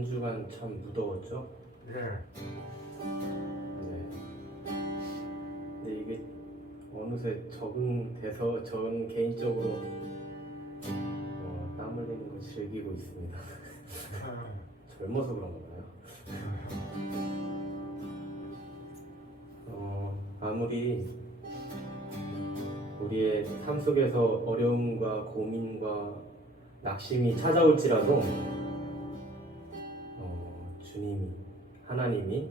한 주간 참 무더웠죠? 네. 네. 근데 이게 어느새 적응돼서 저는 개인적으로 땀 흘리는 걸 즐기고 있습니다. 젊어서 그런가 봐요. 아무리 우리의 삶 속에서 어려움과 고민과 낙심이 찾아올지라도 주님이, 하나님이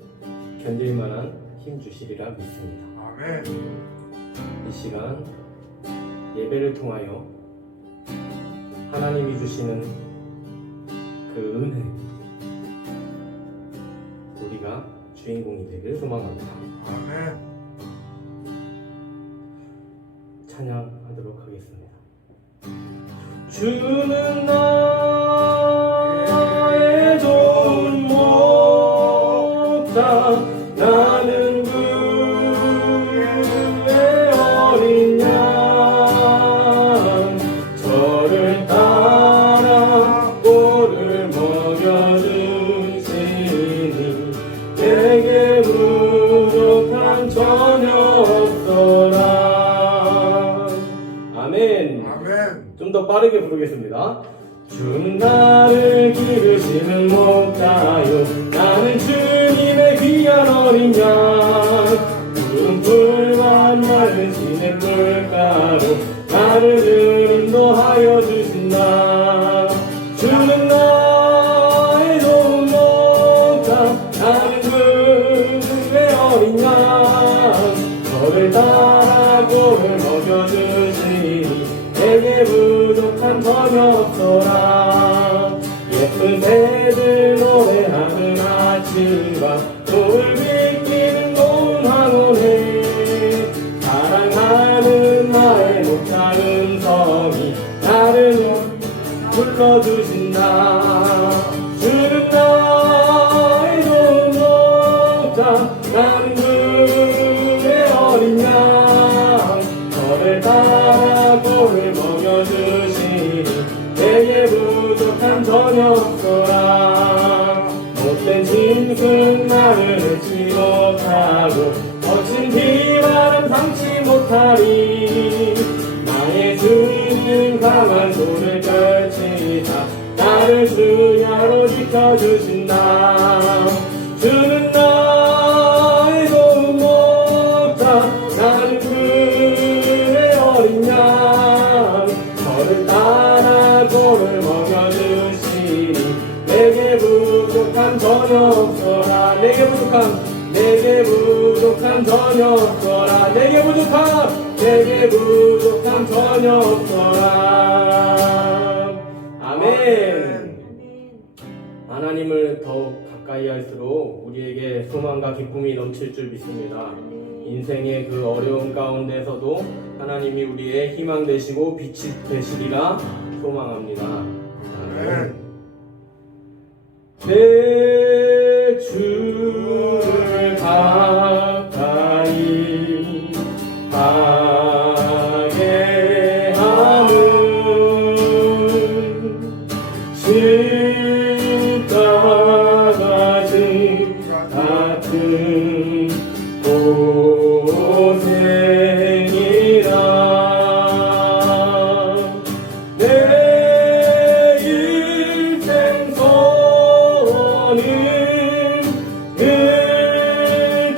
견딜 만한 힘 주시리라 믿습니다. 아멘. 이 시간 예배를 통하여 하나님이 주시는 그 은혜, 우리가 주인공이 되길 소망합니다. 아멘. 찬양하도록 하겠습니다. 주는 나의 좋은 목자, 나는 그의 어린 양, 저를 따라 꼴을 먹여주시니 내게 부족한 전혀 없더라. 아멘. 아멘. 좀 더 빠르게 부르겠습니다. 주는 나를 기르시는 목자요, 나는 주님의 귀한 어린 양, 푸른 풀과 맑은 시냇물가로 나를 늘 인도하여 주신다. 주는 나의 좋은 목자, 나는 그의 어린 양, 저를 따라 꼴을 먹여주시니 내게 부족한 전혀 없더라. 예쁜 새들 노래하는 아침과 노을 비키는 고운 황혼에 사랑하는 나의 목자 음성이 나를 불러주신다. 주는 나의 좋은 목자, 나는 그의 어린 양, 저를 따라 꼴을 먹여주시니 내게 부족한 전혀 없더라. 못된 짐승 나를 해치 못하고 거친 비바람 상치 못하리. 나의 주님 강한 손을 펼치사 나를 주야로 지켜주신다. 주는 나의 좋은 목자, 나는 그의 어린 양, 저를 따라 꼴을 먹여주시니 내게 부족한 전혀 없더라. 내게 부족한 전혀 없더라. 내게 부족한 전혀 없더라. 아멘. 하나님을 더욱 가까이 할수록 우리에게 소망과 기쁨이 넘칠 줄 믿습니다. 인생의 그 어려움 가운데서도 하나님이 우리의 희망 되시고 빛이 되시리라 소망합니다. 아멘. 내 주를 가까이 하게 하는 십자가 진 같은 고생이라. 내 일생 소원은 늘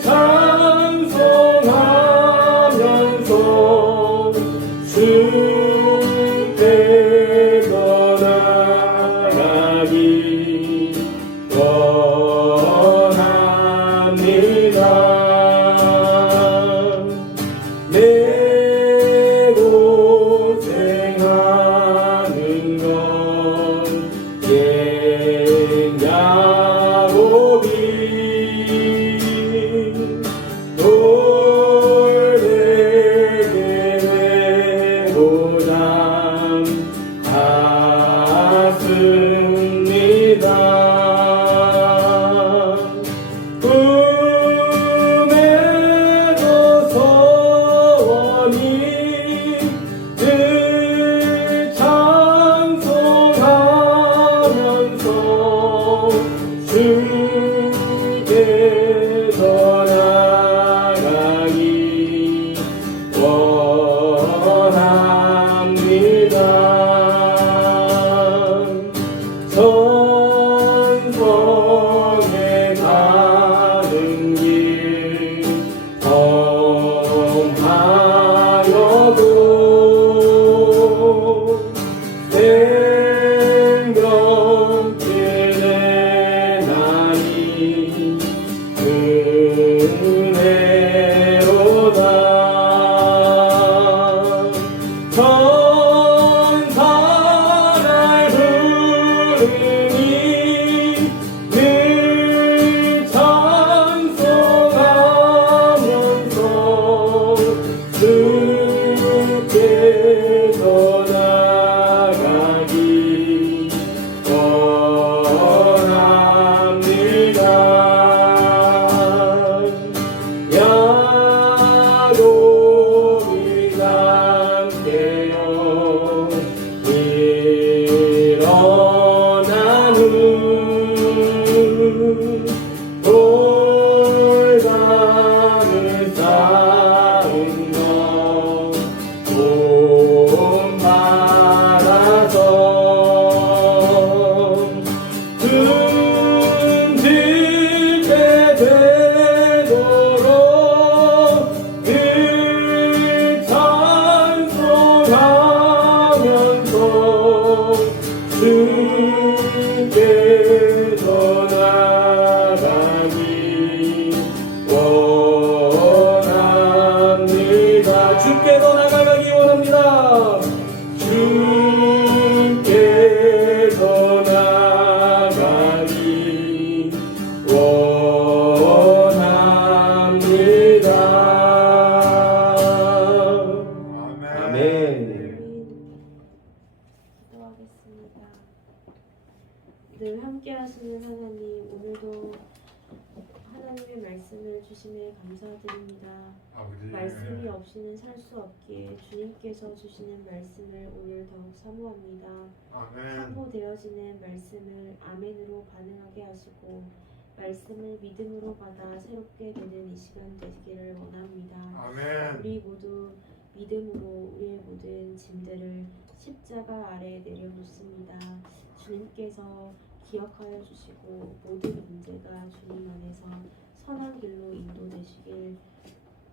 주께서 나가기 원합니다. 주께서 나가기 원합니다. 주께서 나가기 원합니다. 아멘. 기도하겠습니다. 늘 함께 하시는 하나님, 오늘도 하나님의 말씀을 주심에 감사드립니다. 말씀이 없이는 살 수 없기에 주님께서 주시는 말씀을 오늘 더욱 사모합니다. 사모되어지는 말씀을 아멘으로 반응하게 하시고 말씀을 믿음으로 받아 새롭게 되는 이 시간 되기를 원합니다. 우리 모두 믿음으로 우리의 모든 짐들을 십자가 아래에 내려놓습니다. 주님께서 기억하여 주시고 모든 문제가 주님 안에서 선한 길로 인도되시길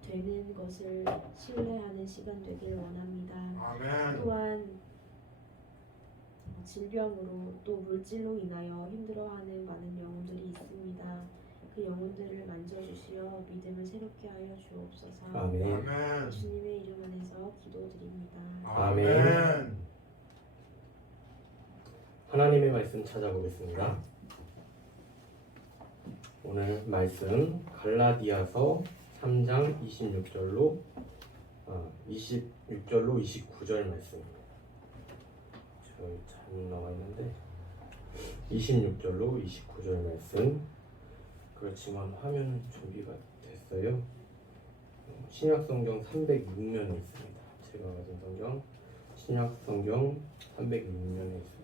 되는 것을 신뢰하는 시간 되길 원합니다. 또한 질병으로 또 물질로 인하여 힘들어하는 많은 영혼들이 있습니다. 그 영혼들을 만져주시어 믿음을 새롭게 하여 주옵소서. 아멘. 주님의 이름 안에서 기도드립니다. 아멘. 하나님의 말씀 찾아보겠습니다. 오늘 말씀 갈라디아서 3장 26절로 29절 말씀입니다. 저희 잘못 나와 있는데 26절로 29절 말씀. 그렇지만 화면 준비가 됐어요. 신약 성경 306면에 있습니다. 제가 가진 성경 신약 성경 306면에 있습니다.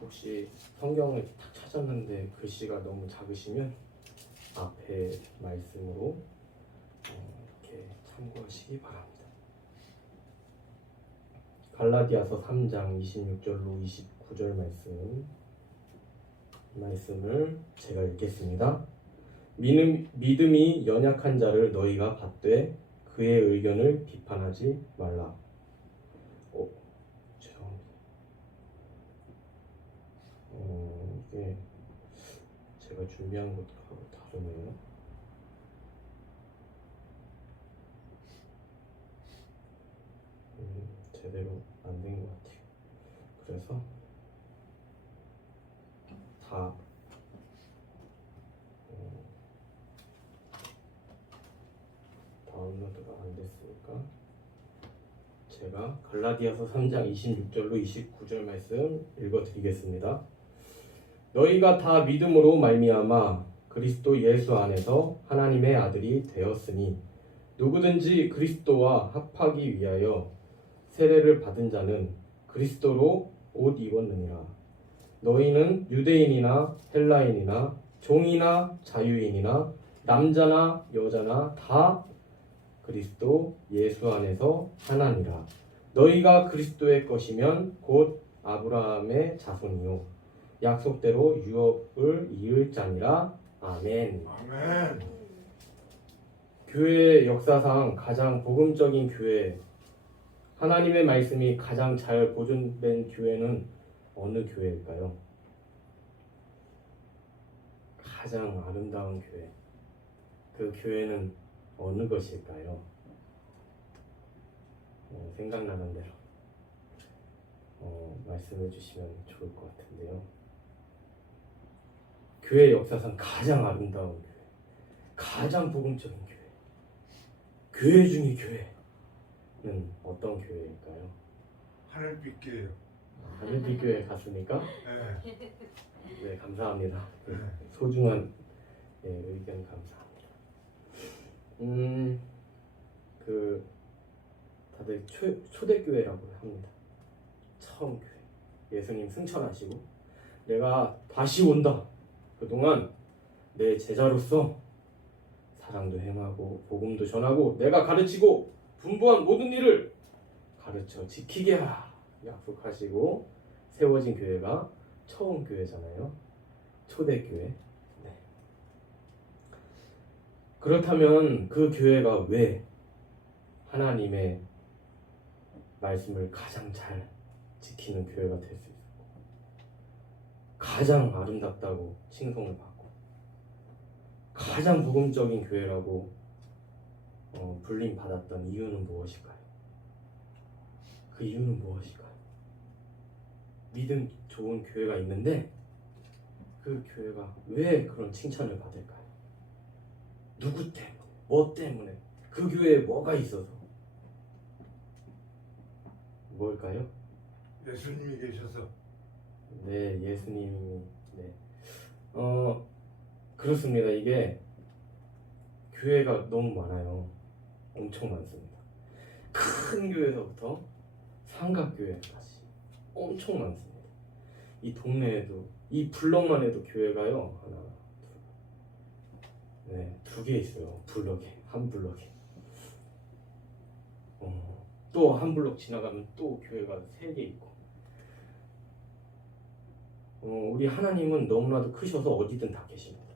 혹시 성경을 딱 찾았는데 글씨가 너무 작으시면 앞에 말씀으로 이렇게 참고하시기 바랍니다. 갈라디아서 3장 26절로 29절 말씀을 제가 읽겠습니다. 믿음이 연약한 자를 너희가 받되 그의 의견을 비판하지 말라. 죄송합니다. 이게 제가 준비한 것하고 다르네요. 제대로 안 된 것 같아요. 그래서 다 다운로드가 안 됐으니까 제가 갈라디아서 3장 26절로 29절 말씀 읽어드리겠습니다. 너희가 다 믿음으로 말미암아 그리스도 예수 안에서 하나님의 아들이 되었으니 누구든지 그리스도와 합하기 위하여 세례를 받은 자는 그리스도로 옷 입었느니라. 너희는 유대인이나 헬라인이나 종이나 자유인이나 남자나 여자나 다 그리스도 예수 안에서 하나니라. 너희가 그리스도의 것이면 곧 아브라함의 자손이요 약속대로 유업을 이을 자니라. 아멘. 교회의 역사상 가장 복음적인 교회, 하나님의 말씀이 가장 잘 보존된 교회는 어느 교회일까요? 가장 아름다운 교회, 그 교회는 어느 것일까요? 생각나는 대로 말씀해 주시면 좋을 것 같은데요. 교회 역사상 가장 아름다운 교회, 가장 복음적인 교회 중의 교회는 어떤 교회일까요? 하늘빛 교회요. 하늘빛 교회 갔습니까? 네. 네, 감사합니다. 네. 소중한 의견 감사합니다. 그 다들 초대교회라고 합니다. 처음 교회. 예수님 승천하시고 내가 다시 온다. 그동안 내 제자로서 사랑도 행하고 복음도 전하고 내가 가르치고 분부한 모든 일을 가르쳐 지키게 하라 약속하시고 세워진 교회가 처음 교회잖아요. 초대교회. 네. 그렇다면 그 교회가 왜 하나님의 말씀을 가장 잘 지키는 교회가 될 수 있을까? 가장 아름답다고 칭송을 받고 가장 복음적인 교회라고 불림 받았던 이유는 무엇일까요? 그 이유는 무엇일까요? 믿음 좋은 교회가 있는데 그 교회가 왜 그런 칭찬을 받을까요? 누구 때문에? 뭐 때문에? 그 교회에 뭐가 있어서? 뭘까요? 예수님이 계셔서. 네, 예수님이 네. 그렇습니다. 이게 교회가 너무 많아요. 엄청 많습니다. 큰 교회에서부터 삼각교회까지 엄청 많습니다. 이 동네에도 이 블럭만 해도 교회가요 하나, 두 개 있어요. 블럭에 한 블럭에. 또 한 블럭 지나가면 또 교회가 3개 있고. 우리 하나님은 너무나도 크셔서 어디든 다 계십니다.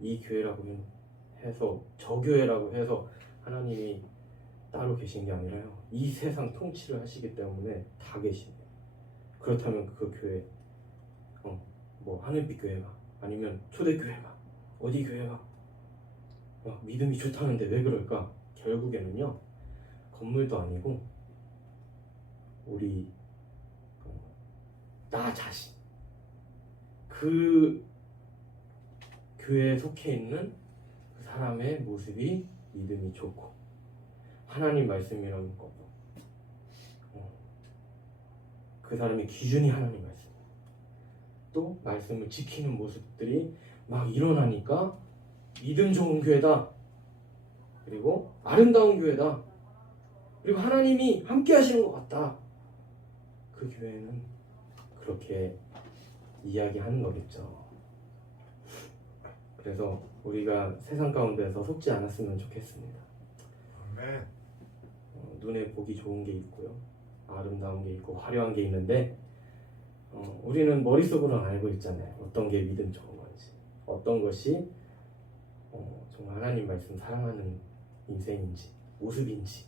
이 교회라고 해서 저 교회라고 해서 하나님이 따로 계신 게 아니라요. 이 세상 통치를 하시기 때문에 다 계십니다. 그렇다면 그 교회, 뭐 하늘빛 교회가 아니면 초대교회가 어디 교회가 믿음이 좋다는데 왜 그럴까? 결국에는요 건물도 아니고 우리 나 자신 그 교회에 속해 있는 그 사람의 모습이 믿음이 좋고 하나님 말씀이라는 거고 그 사람의 기준이 하나님 말씀 또 말씀을 지키는 모습들이 막 일어나니까 믿음 좋은 교회다 그리고 아름다운 교회다 그리고 하나님이 함께 하시는 것 같다 그 교회는 그렇게 이야기하는 거겠죠. 그래서 우리가 세상 가운데서 속지 않았으면 좋겠습니다. 아멘. 눈에 보기 좋은 게 있고요. 아름다운 게 있고 화려한 게 있는데 우리는 머릿속으로는 알고 있잖아요. 어떤 게 믿음 좋은 건지 어떤 것이 정말 하나님 말씀 사랑하는 인생인지 모습인지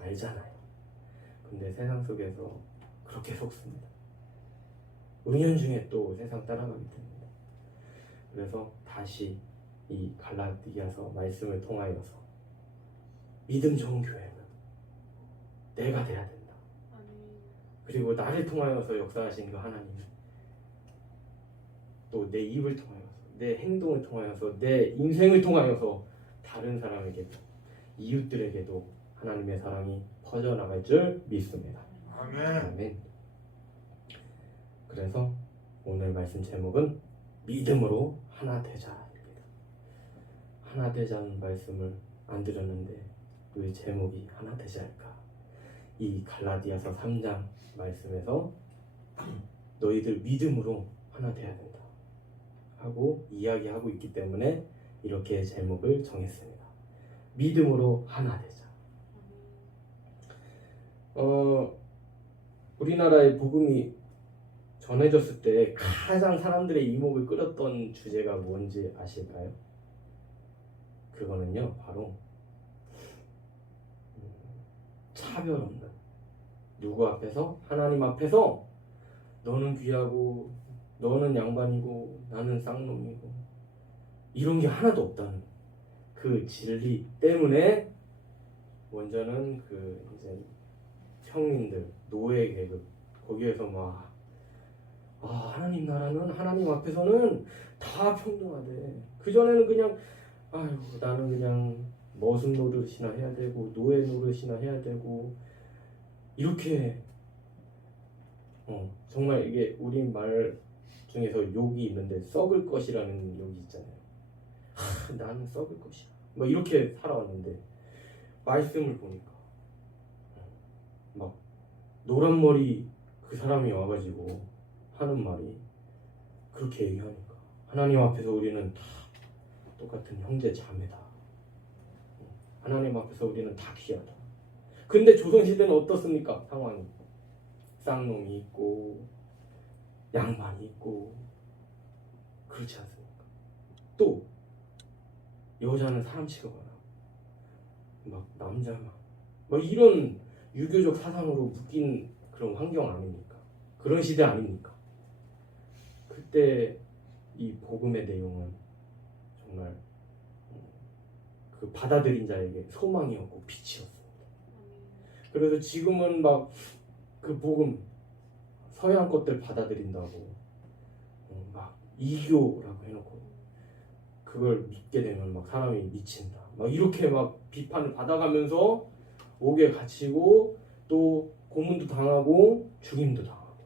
알잖아요. 근데 세상 속에서 그렇게 속습니다. 은연중에 또 세상 따라가게 됩니다. 그래서 다시 이 갈라디아서 말씀을 통하여서 믿음 좋은 교회는 내가 돼야 된다. 그리고 나를 통하여서 역사하신 그 하나님이 또 내 입을 통하여서 내 행동을 통하여서 내 인생을 통하여서 다른 사람에게도 이웃들에게도 하나님의 사랑이 퍼져나갈 줄 믿습니다. 아멘. 아멘. 그래서 오늘 말씀 제목은 믿음으로 하나 되자입니다. 하나 되자는 말씀을 안 드렸는데 왜 제목이 하나 되자일까? 이 갈라디아서 3장 말씀에서 너희들 믿음으로 하나 돼야 된다 하고 이야기하고 있기 때문에 이렇게 제목을 정했습니다. 믿음으로 하나 되자. 우리나라의 복음이 전해졌을 때 가장 사람들의 이목을 끌었던 주제가 뭔지 아실까요? 그거는요 바로 차별 없는 누구 앞에서? 하나님 앞에서 너는 귀하고 너는 양반이고 나는 쌍놈이고 이런 게 하나도 없다는 그 진리 때문에 먼저는 그 이제 평민들 노예 계급 거기에서 막 하나님 나라는 하나님 앞에서는 다 평등하대. 그전에는 그냥 아유 나는 그냥 머슴 노릇이나 해야 되고 노예 노릇이나 해야 되고 이렇게 정말 이게 우리 말 중에서 욕이 있는데 썩을 것이라는 욕이 있잖아요. 나는 썩을 것이야. 막 이렇게 살아왔는데 말씀을 보니까 막 노란 머리 그 사람이 와가지고 하는 말이 그렇게 얘기하니까 하나님 앞에서 우리는 다 똑같은 형제 자매다. 하나님 앞에서 우리는 다 귀하다. 근데 조선시대는 어떻습니까? 상황이 쌍놈이 있고 양반이 있고 그렇지 않습니까? 또 여자는 사람 취급하나 막 남자 막 이런 유교적 사상으로 묶인 그런 환경 아닙니까? 그런 시대 아닙니까? 그때 이 복음의 내용은 정말 그 받아들인 자에게 소망이었고 빛이었습니다. 그래서 지금은 막 그 복음 서양 것들 받아들인다고 막 이교라고 해놓고 그걸 믿게 되면 막 사람이 미친다 막 이렇게 막 비판을 받아가면서 옥에 갇히고 또 고문도 당하고 죽임도 당하고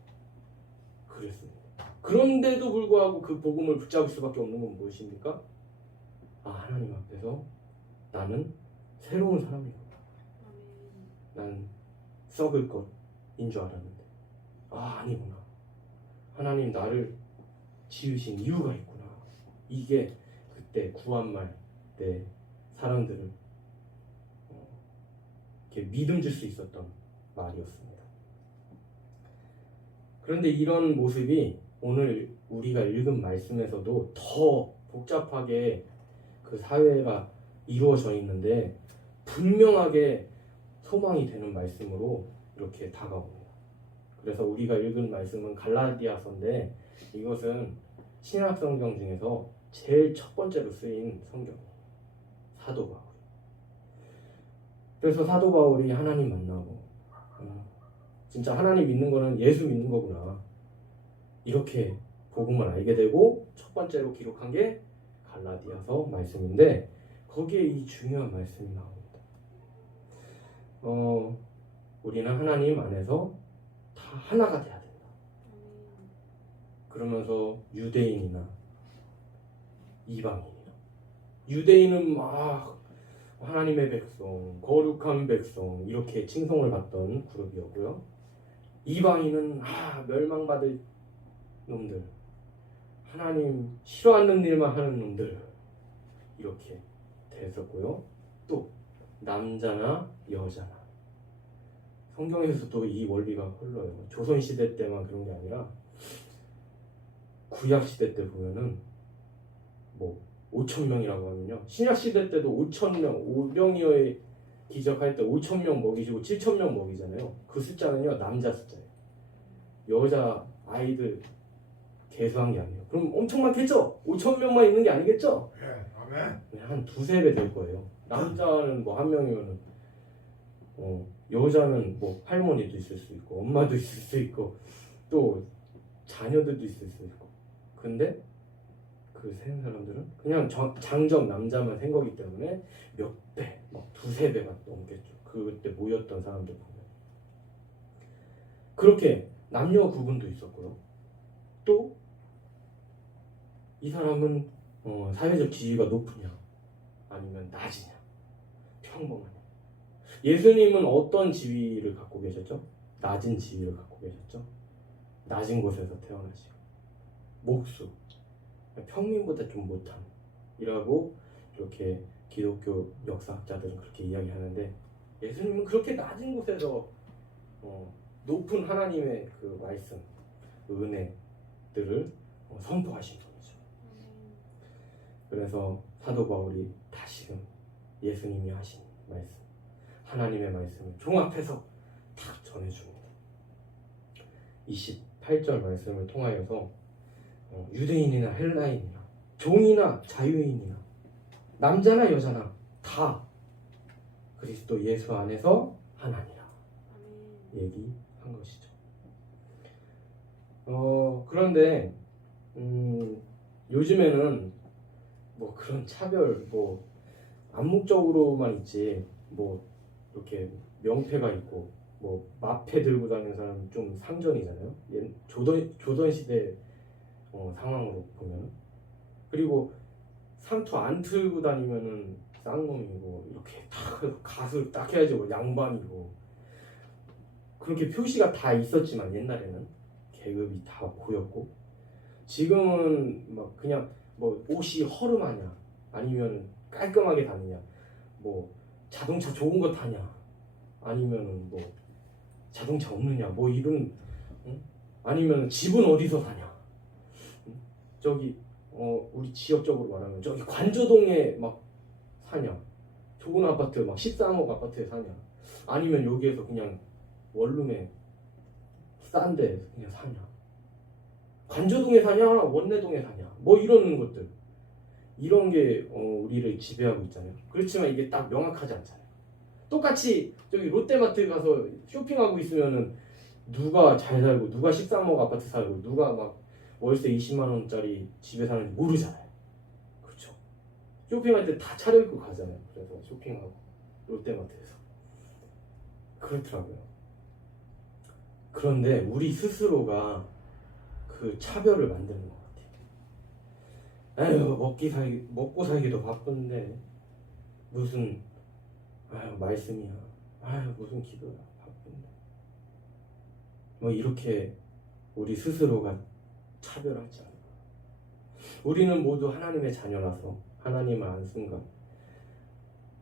그랬습니다. 그런데도 불구하고 그 복음을 붙잡을 수밖에 없는 건 무엇입니까? 하나님 앞에서 나는 새로운 사람이구나. 나는 썩을 것인 줄 알았는데 아니구나. 하나님 나를 지으신 이유가 있구나. 이게 그때 구한말 때 사람들을 이렇게 믿음 줄 수 있었던 말이었습니다. 그런데 이런 모습이 오늘 우리가 읽은 말씀에서도 더 복잡하게 그 사회가 이루어져 있는데 분명하게 소망이 되는 말씀으로 이렇게 다가옵니다. 그래서 우리가 읽은 말씀은 갈라디아서인데 이것은 신약 성경 중에서 제일 첫 번째로 쓰인 성경이에요. 사도 바울. 그래서 사도 바울이 하나님 만나고 진짜 하나님 믿는 거는 예수 믿는 거구나. 이렇게 복음을 알게 되고 첫 번째로 기록한 게 갈라디아서 말씀인데 거기에 이 중요한 말씀이 나옵니다. 우리는 하나님 안에서 다 하나가 돼야 된다. 그러면서 유대인이나 이방인이나 유대인은 막 하나님의 백성, 거룩한 백성 이렇게 칭송을 받던 그룹이었고요. 이방인은 멸망받을 놈들, 하나님 싫어하는 일만 하는 놈들 이렇게 됐었고요. 또 남자나 여자나 성경에서도 이 원리가 흘러요. 조선시대 때만 그런 게 아니라 구약시대 때 보면은 5,000명이라고 하면요. 신약시대 때도 5,000명, 오병이어의 기적할 때 5,000명 먹이시고 7,000명 먹이잖아요. 그 숫자는요 남자 숫자예요. 여자 아이들 개수한 게 아니에요. 그럼 엄청 많겠죠? 5,000명만 있는 게 아니겠죠? 아멘. 한 두세 배 될 거예요. 남자는 한 명이면은 여자는 할머니도 있을 수 있고 엄마도 있을 수 있고 또 자녀들도 있을 수 있고 근데 그 센 사람들은 그냥 장정 남자만 센 거기 때문에 몇 배, 두세 배가 넘겠죠. 그때 모였던 사람들 보면 그렇게 남녀 구분도 있었고요. 또 이 사람은 사회적 지위가 높으냐 아니면 낮으냐 평범하냐. 예수님은 어떤 지위를 갖고 계셨죠? 낮은 지위를 갖고 계셨죠? 낮은 곳에서 태어나시고 목수 평민보다 좀 못한 이라고 이렇게 기독교 역사학자들은 그렇게 이야기하는데 예수님은 그렇게 낮은 곳에서 높은 하나님의 그 말씀, 은혜들을 선포하신 분이죠. 그래서 사도 바울이 다시금 예수님이 하신 말씀, 하나님의 말씀을 종합해서 딱 전해줍니다. 28절 말씀을 통하여서 유대인이나 헬라인이나 종이나 자유인이나 남자나 여자나 다 그리스도 예수 안에서 하나니라 얘기한 것이죠. 그런데 요즘에는 그런 차별 암묵적으로만 있지 이렇게 명패가 있고 마패 들고 다니는 사람은 좀 상전이잖아요. 조선 시대 상황으로 보면 그리고 상투 안 틀고 다니면은 쌍놈이고 이렇게 딱 가술 딱 해야지 양반이고 그렇게 표시가 다 있었지만 옛날에는 계급이 다 보였고 지금은 그냥 옷이 허름하냐 아니면 깔끔하게 다니냐 자동차 좋은 거 타냐 아니면은 자동차 없느냐 이런 아니면 집은 어디서 사냐 저기 우리 지역적으로 말하면 저기 관저동에 사냐 좋은 아파트 13억 아파트에 사냐 아니면 여기에서 그냥 원룸에 싼데 그냥 사냐 관저동에 사냐, 원내동에 사냐, 뭐 이런 것들, 이런 게 우리를 지배하고 있잖아요. 그렇지만 이게 딱 명확하지 않잖아요. 똑같이 저기 롯데마트 가서 쇼핑하고 있으면은 누가 잘 살고 누가 13억 아파트 살고 누가 막 월세 20만 원짜리 집에 사는지 모르잖아요. 그렇죠? 쇼핑할 때 다 차려입고 가잖아요. 그래서 쇼핑하고 롯데마트에서 그렇더라고요. 그런데 우리 스스로가 그 차별을 만드는 것 같아요. 아유, 먹고 살기도 바쁜데 무슨 말씀이야. 무슨 기도야. 바쁜데. 뭐 이렇게 우리 스스로가 차별하지 않아. 우리는 모두 하나님의 자녀라서 하나님을 안 순간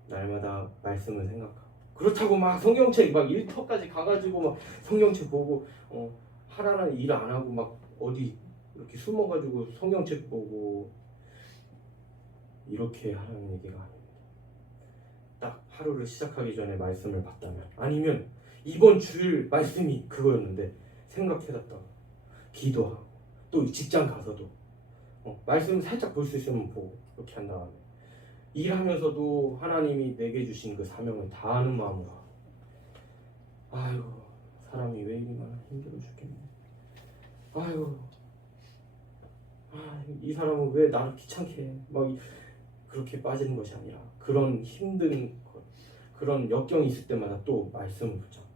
날마다 말씀을 생각하고, 그렇다고 막 성경책 막 일터까지 가가지고 막 성경책 보고 하라는 일 안 하고 막 어디 이렇게 숨어가지고 성경책 보고 이렇게 하라는 얘기가 아닙니다. 딱 하루를 시작하기 전에 말씀을 봤다면, 아니면 이번 주일 말씀이 그거였는데 생각해놨다가 기도하고, 또 직장 가서도 말씀 살짝 볼 수 있으면 보고 이렇게 한 다음에 일하면서도 하나님이 내게 주신 그 사명을 다하는 마음으로 하고, 아유 사람이 왜 이리만 힘들어 죽겠네. 이 사람은 왜 나를 귀찮게 해. 막 그렇게 빠지는 것이 아니라, 그런 힘든 것, 그런 역경이 있을 때마다 또 말씀을 붙잡고,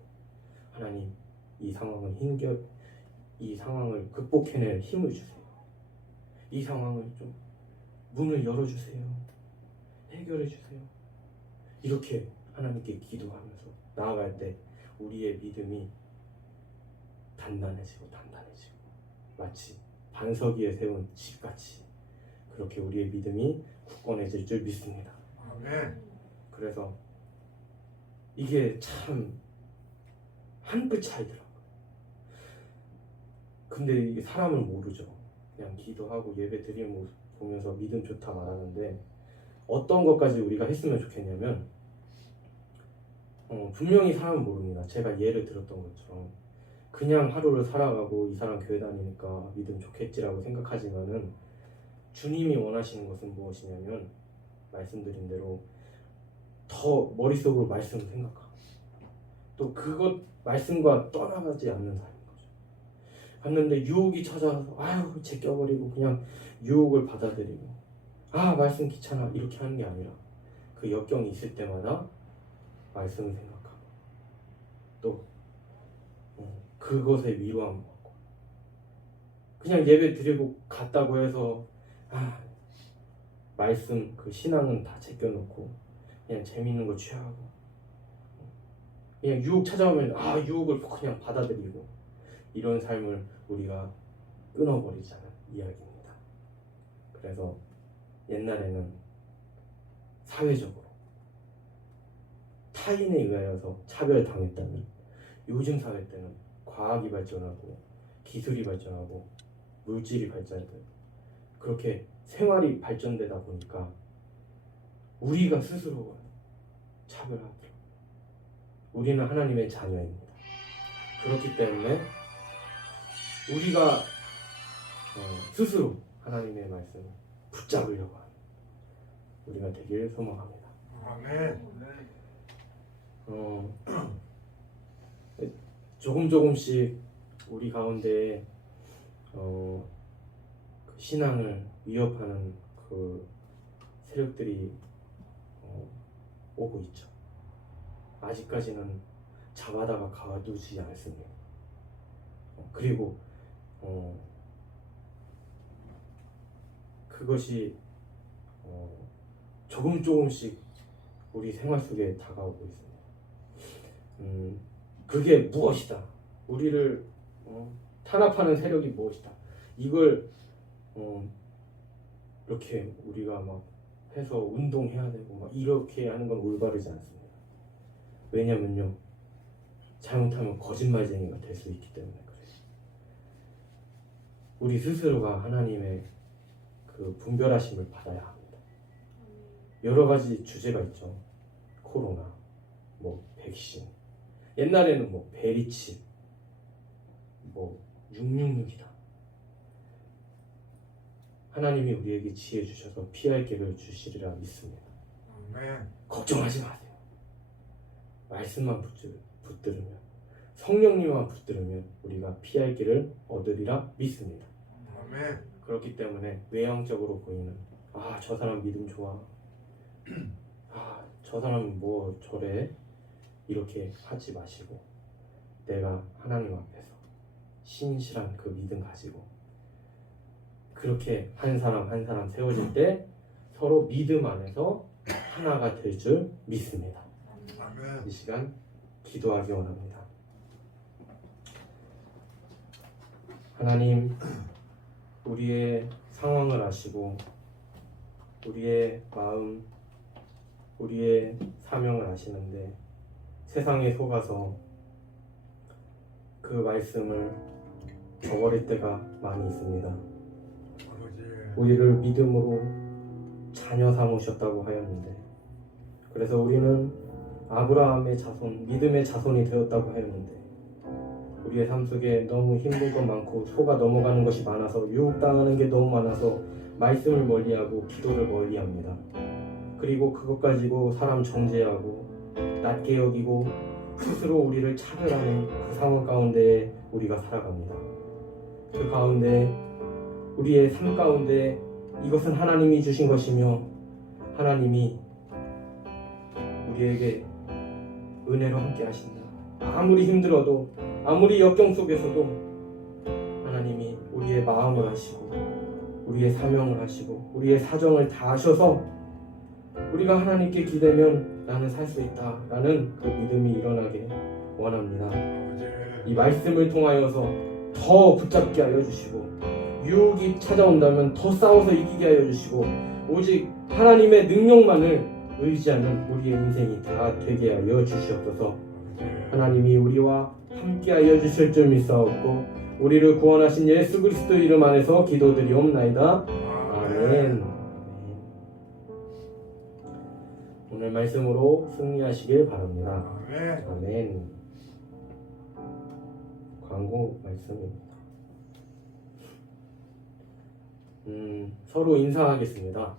하나님 이 상황을 극복해낼 힘을 주세요. 이 상황을 좀 문을 열어주세요. 해결해 주세요. 이렇게 하나님께 기도하면서 나아갈 때 우리의 믿음이 단단해지고 마치 반석 위에 세운 집같이 그렇게 우리의 믿음이 굳건해질 줄 믿습니다. 아멘. 그래서 이게 참 한 끗 차이더라고요. 근데 이게 사람은 모르죠. 그냥 기도하고 예배 드리는 모습 보면서 믿음 좋다 말하는데, 어떤 것까지 우리가 했으면 좋겠냐면, 분명히 사람은 모릅니다. 제가 예를 들었던 것처럼 그냥 하루를 살아가고 이 사람 교회 다니니까 믿음 좋겠지라고 생각하지만은, 주님이 원하시는 것은 무엇이냐면, 말씀드린 대로 더 머릿속으로 말씀을 생각하고 또 그것 말씀과 떠나가지 않는 삶인 거죠. 갔는데 유혹이 찾아와서 제껴버리고 그냥 유혹을 받아들이고 말씀 귀찮아 이렇게 하는 게 아니라, 그 역경이 있을 때마다 말씀을 생각하고 또 그것에 위로함을 받고, 그냥 예배 드리고 갔다고 해서 말씀 그 신앙은 다 제껴놓고 그냥 재밌는 거 취하고, 그냥 유혹 찾아오면 유혹을 그냥 받아들이고, 이런 삶을 우리가 끊어버리자는 이야기입니다. 그래서 옛날에는 사회적으로 타인에 의하여서 차별당했다면, 요즘 사회 때는 과학이 발전하고 기술이 발전하고 물질이 발전되고 그렇게 생활이 발전되다 보니까 우리가 스스로 차별하더라고요. 우리는 하나님의 자녀입니다. 그렇기 때문에 우리가 스스로 하나님의 말씀을 붙잡으려고 하는 우리가 되길 소망합니다. 아멘. 조금씩 우리 가운데 그 신앙을 위협하는 그 세력들이 오고 있죠. 아직까지는 잡아다가 가두지 않습니다. 그리고 그것이 조금씩 우리 생활 속에 다가오고 있습니다. 그게 무엇이다? 우리를 탄압하는 세력이 무엇이다? 이걸 이렇게 우리가 막 해서 운동해야 되고 막 이렇게 하는 건 올바르지 않습니다. 왜냐면요, 잘못하면 거짓말쟁이가 될 수 있기 때문에 그래요. 우리 스스로가 하나님의 그 분별하심을 받아야 합니다. 여러 가지 주제가 있죠. 코로나, 백신, 옛날에는 베리칩, 666이다. 하나님이 우리에게 지혜 주셔서 피할 길을 주시리라 믿습니다. 아멘. 걱정하지 마세요. 말씀만 붙들으면, 성령님만 붙들으면 우리가 피할 길을 얻으리라 믿습니다. 아멘. 그렇기 때문에 외형적으로 보이는 저 사람 믿음 좋아, 저 사람 뭐 저래, 이렇게 하지 마시고 내가 하나님 앞에서 신실한 그 믿음 가지고 그렇게 한 사람 한 사람 세워질 때 서로 믿음 안에서 하나가 될 줄 믿습니다. 아멘. 이 시간 기도하기 원합니다. 하나님, 우리의 상황을 아시고 우리의 마음, 우리의 사명을 아시는데 세상에 속아서 그 말씀을 저버릴 때가 많이 있습니다. 아버지. 우리를 믿음으로 자녀 삼으셨다고 하였는데, 그래서 우리는 아브라함의 자손, 믿음의 자손이 되었다고 하였는데, 우리의 삶 속에 너무 힘든 것 많고 속아 넘어가는 것이 많아서, 유혹당하는 게 너무 많아서 말씀을 멀리하고 기도를 멀리합니다. 그리고 그것 가지고 사람 정죄하고 낮게 여기고 스스로 우리를 차별하는 그 상황 가운데에 우리가 살아갑니다. 그 가운데, 우리의 삶 가운데 이것은 하나님이 주신 것이며 하나님이 우리에게 은혜로 함께 하신다. 아무리 힘들어도, 아무리 역경 속에서도 하나님이 우리의 마음을 하시고 우리의 사명을 하시고 우리의 사정을 다 하셔서 우리가 하나님께 기대면 나는 살 수 있다 라는 그 믿음이 일어나게 원합니다. 아버지. 이 말씀을 통하여서 더 붙잡게 하여 주시고, 유혹이 찾아온다면 더 싸워서 이기게 하여 주시고, 오직 하나님의 능력만을 의지하는 우리의 인생이 다 되게 하여 주시옵소서. 아버지. 하나님이 우리와 함께 하여 주실 줄 믿사옵고 우리를 구원하신 예수 그리스도 이름 안에서 기도드리옵나이다. 아멘. 오늘 말씀으로 승리하시길 바랍니다. 아멘. 아멘. 광고 말씀입니다. 서로 인사하겠습니다.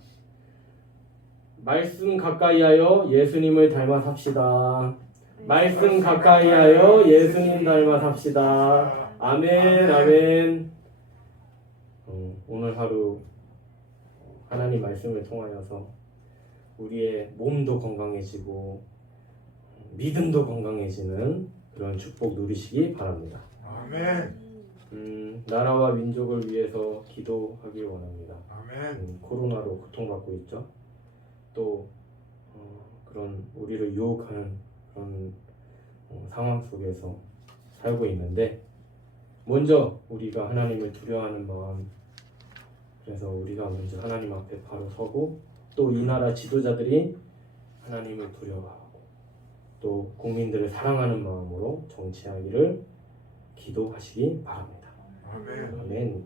말씀 가까이하여 예수님을 닮아 삽시다. 말씀 가까이하여 예수님 닮아 삽시다. 아멘. 아멘. 오늘 하루 하나님 말씀을 통하여서 우리의 몸도 건강해지고 믿음도 건강해지는 그런 축복 누리시기 바랍니다. 아멘. 나라와 민족을 위해서 기도하길 원합니다. 아멘. 코로나로 고통받고 있죠. 또 그런 우리를 유혹하는 그런 상황 속에서 살고 있는데, 먼저 우리가 하나님을 두려워하는 마음, 그래서 우리가 먼저 하나님 앞에 바로 서고, 또 이 나라 지도자들이 하나님을 두려워하고 또 국민들을 사랑하는 마음으로 정치하기를 기도하시기 바랍니다. 아멘. 아멘.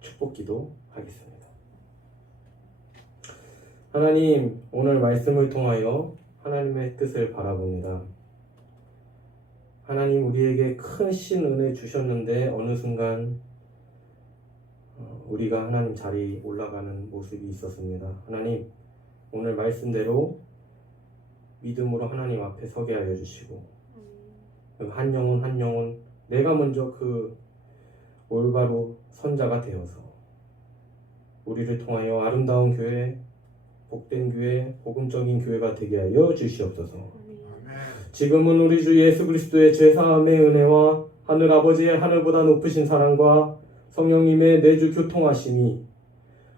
축복 기도 하겠습니다. 하나님, 오늘 말씀을 통하여 하나님의 뜻을 바라봅니다. 하나님, 우리에게 큰 신 은혜 주셨는데 어느 순간 우리가 하나님 자리에 올라가는 모습이 있었습니다. 하나님, 오늘 말씀대로 믿음으로 하나님 앞에 서게 하여 주시고, 한 영혼 한 영혼 내가 먼저 그 올바로 선자가 되어서 우리를 통하여 아름다운 교회, 복된 교회, 복음적인 교회가 되게 하여 주시옵소서. 아멘. 지금은 우리 주 예수 그리스도의 죄사함의 은혜와 하늘 아버지의 하늘보다 높으신 사랑과 성령님의 내주 교통하심이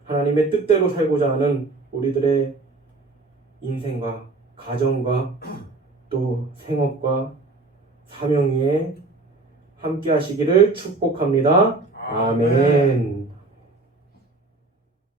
하나님의 뜻대로 살고자 하는 우리들의 인생과 가정과 또 생업과 사명 위에 함께 하시기를 축복합니다. 아멘.